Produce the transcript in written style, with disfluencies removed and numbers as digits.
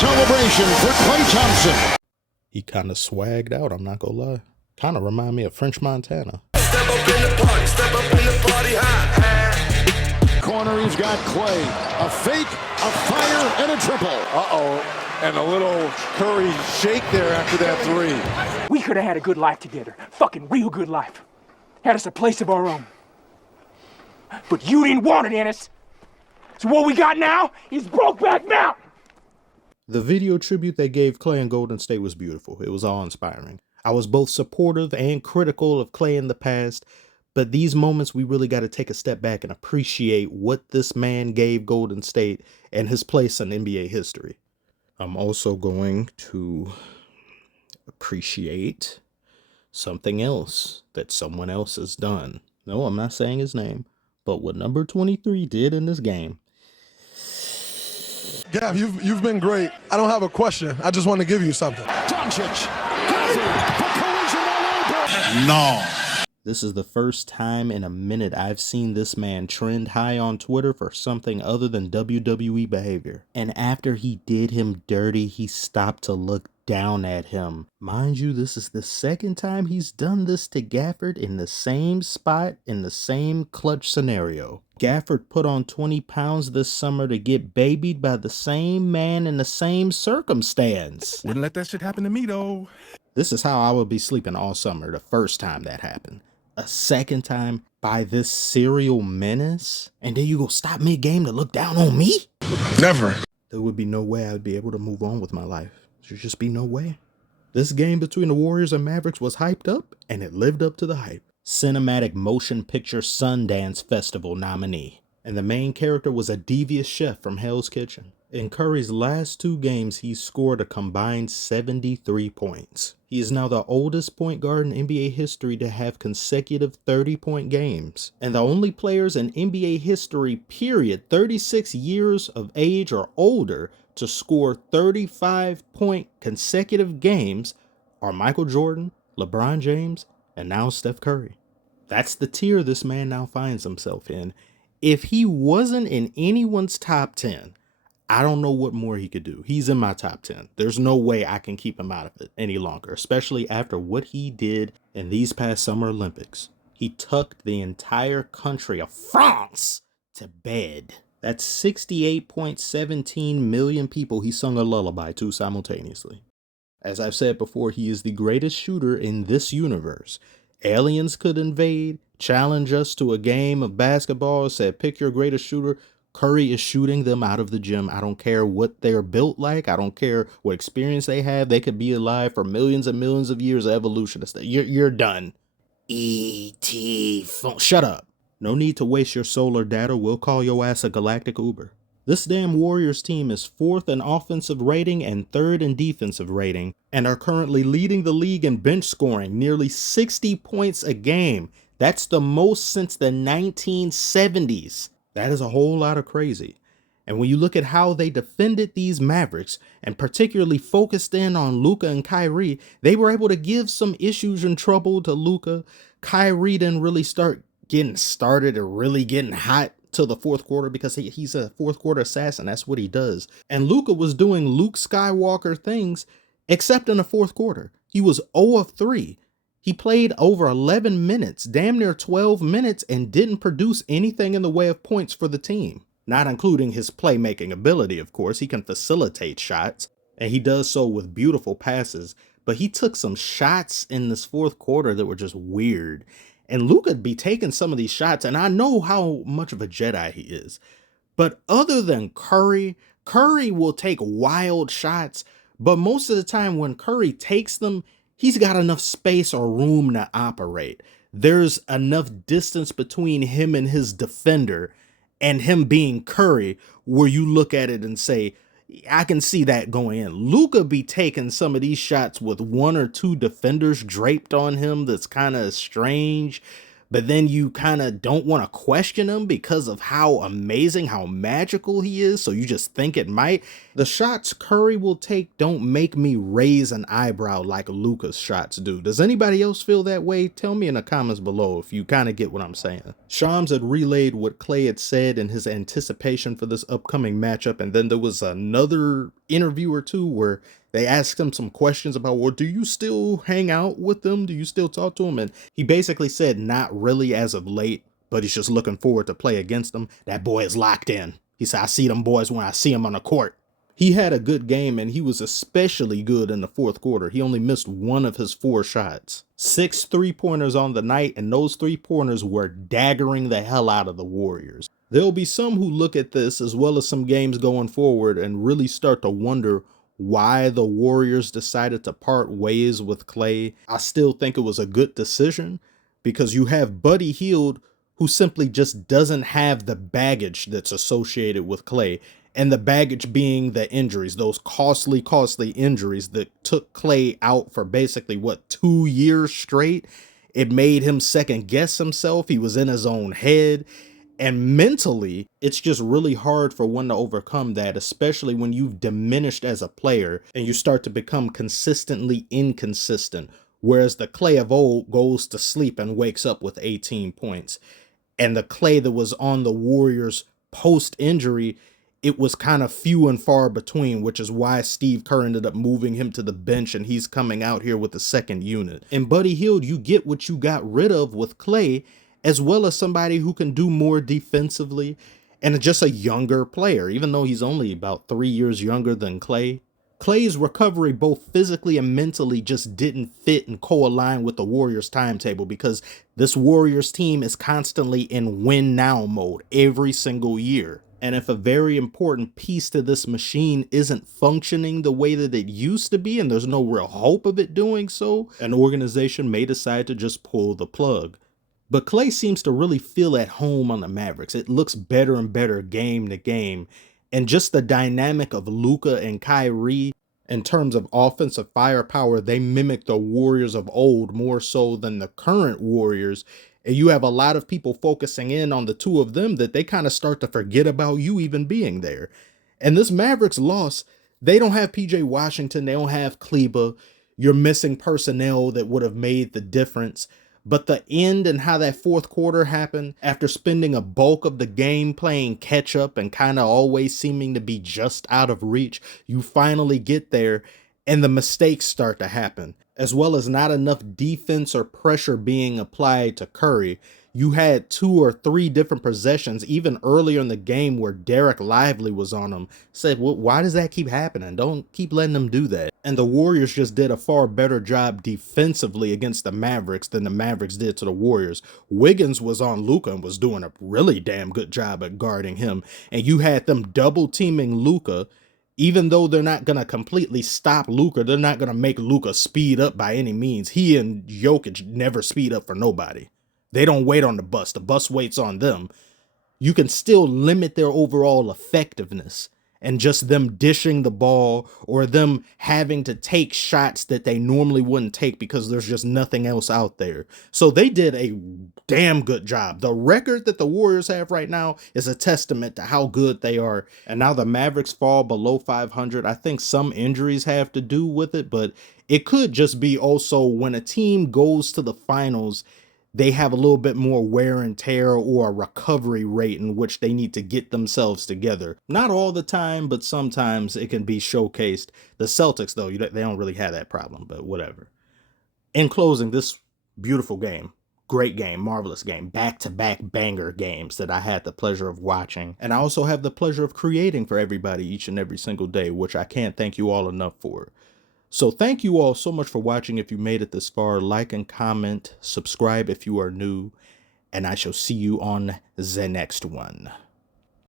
celebration for Klay Thompson. He kind of swagged out, I'm not gonna lie. Kind of remind me of French Montana. Step up in the party, step up in the party, high. Corner, he's got Klay. A fake, a fire, and a triple. And a little Curry shake there after that three. We could have had a good life together. Fucking real good life. Had us a place of our own. But you didn't want it, Ennis. So what we got now is Brokeback Mountain. The video tribute they gave Klay in Golden State was beautiful. It was awe-inspiring. I was both supportive and critical of Klay in the past, but these moments we really got to take a step back and appreciate what this man gave Golden State and his place in NBA history. I'm also going to appreciate something else that someone else has done. No, I'm not saying his name, but what number 23 did in this game. Gav, you've been great. I don't have a question. I just want to give you something. No. This is the first time in a minute I've seen this man trend high on Twitter for something other than WWE behavior. And after he did him dirty, he stopped to look down at him. Mind you, this is the second time he's done this to Gafford in the same spot, in the same clutch scenario. Gafford put on 20 pounds this summer to get babied by the same man in the same circumstance. Wouldn't let that shit happen to me, though. This is how I would be sleeping all summer the first time that happened. A second time by this serial menace? And then you go stop mid-game to look down on me? Never. There would be no way I'd be able to move on with my life. There'd just be no way. This game between the Warriors and Mavericks was hyped up, and it lived up to the hype. Cinematic Motion Picture Sundance Festival nominee. And the main character was a devious chef from Hell's Kitchen. In Curry's last 2 games, he scored a combined 73 points. He is now the oldest point guard in NBA history to have consecutive 30-point games, and the only players in NBA history, period, 36 years of age or older, to score 35-point consecutive games are Michael Jordan, LeBron James, and now Steph Curry. That's the tier this man now finds himself in. If he wasn't in anyone's top 10, I don't know what more he could do. He's in my top 10. There's no way I can keep him out of it any longer, especially after what he did in these past Summer Olympics. He tucked the entire country of France to bed. That's 68.17 million people he sung a lullaby to simultaneously. As I've said before, he is the greatest shooter in this universe. Aliens could invade, challenge us to a game of basketball, said pick your greatest shooter. Curry is shooting them out of the gym. I don't care what they're built like. I don't care what experience they have. They could be alive for millions and millions of years of evolution. You're done. E.T. Shut up. No need to waste your solar data. We'll call your ass a galactic Uber. This damn Warriors team is 4th in offensive rating and 3rd in defensive rating, and are currently leading the league in bench scoring, nearly 60 points a game. That's the most since the 1970s. That is a whole lot of crazy. And when you look at how they defended these Mavericks, and particularly focused in on Luka and Kyrie, they were able to give some issues and trouble to Luka. Kyrie didn't really start getting started or really getting hot till the 4th quarter because he's a 4th quarter assassin. That's what he does. And Luka was doing Luke Skywalker things, except in the 4th quarter. He was 0 of 3. He played over 11 minutes, damn near 12 minutes, and didn't produce anything in the way of points for the team. Not including his playmaking ability, of course. He can facilitate shots, and he does so with beautiful passes. But he took some shots in this 4th quarter that were just weird. And Luka'd be taking some of these shots, and I know how much of a Jedi he is. But other than Curry will take wild shots, but most of the time when Curry takes them, he's got enough space or room to operate. There's enough distance between him and his defender and him being Curry where you look at it and say, I can see that going in. Luka be taking some of these shots with 1 or 2 defenders draped on him. That's kind of strange. but then you kind of don't want to question him because of how amazing, how magical he is, so you just think it might. The shots Curry will take don't make me raise an eyebrow like Luka's shots do. Does anybody else feel that way? Tell me in the comments below if you kind of get what I'm saying. Shams had relayed what Klay had said in his anticipation for this upcoming matchup, and then there was another interview or two where they asked him some questions about, well, do you still hang out with them? Do you still talk to them? And he basically said not really as of late, but he's just looking forward to play against them. That boy is locked in. He said, I see them boys when I see them on the court. He had a good game, and he was especially good in the fourth quarter. He only missed one of his 4 shots. 6 3-pointers on the night, and those 3-pointers were daggering the hell out of the Warriors. There'll be some who look at this, as well as some games going forward, and really start to wonder why the Warriors decided to part ways with Klay. I still think it was a good decision because you have Buddy Hield, who simply just doesn't have the baggage that's associated with Klay. And the baggage being the injuries, those costly injuries that took Klay out for basically, 2 years straight. It made him second guess himself. He was in his own head. And mentally, it's just really hard for one to overcome that, especially when you've diminished as a player and you start to become consistently inconsistent. Whereas the Klay of old goes to sleep and wakes up with 18 points. And the Klay that was on the Warriors post-injury, it was kind of few and far between, which is why Steve Kerr ended up moving him to the bench and he's coming out here with the second unit. And Buddy Hield, you get what you got rid of with Klay, as well as somebody who can do more defensively and just a younger player, even though he's only about 3 years younger than Klay. Klay's recovery, both physically and mentally, just didn't fit and co-align with the Warriors' timetable because this Warriors team is constantly in win now mode every single year. And if a very important piece to this machine isn't functioning the way that it used to be, and there's no real hope of it doing so, an organization may decide to just pull the plug. But Klay seems to really feel at home on the Mavericks. It looks better and better game to game. And just the dynamic of Luka and Kyrie in terms of offensive firepower, they mimic the Warriors of old more so than the current Warriors. And you have a lot of people focusing in on the two of them that they kind of start to forget about you even being there. And this Mavericks loss, they don't have PJ Washington. They don't have Kleba. You're missing personnel that would have made the difference. But the end and how that fourth quarter happened after spending a bulk of the game playing catch up and kind of always seeming to be just out of reach, you finally get there and the mistakes start to happen, as well as not enough defense or pressure being applied to Curry. You had 2 or 3 different possessions, even earlier in the game, where Derek Lively was on him. Said, well, why does that keep happening? Don't keep letting them do that. And the Warriors just did a far better job defensively against the Mavericks than the Mavericks did to the Warriors. Wiggins was on Luka and was doing a really damn good job at guarding him. And you had them double teaming Luka. Even though they're not going to completely stop Luka, they're not going to make Luka speed up by any means. He and Jokic never speed up for nobody. They don't wait on the bus waits on them. You can still limit their overall effectiveness and just them dishing the ball or them having to take shots that they normally wouldn't take because there's just nothing else out there. So they did a damn good job. The record that the Warriors have right now is a testament to how good they are. And now the Mavericks fall below 500. I think some injuries have to do with it, but it could just be also when a team goes to the finals, they have a little bit more wear and tear or a recovery rate in which they need to get themselves together. Not all the time, but sometimes it can be showcased. The Celtics, though, they don't really have that problem, but whatever. In closing, this beautiful game, great game, marvelous game, back-to-back banger games that I had the pleasure of watching. And I also have the pleasure of creating for everybody each and every single day, which I can't thank you all enough for. So thank you all so much for watching. If you made it this far, like and comment, subscribe if you are new, and I shall see you on the next one.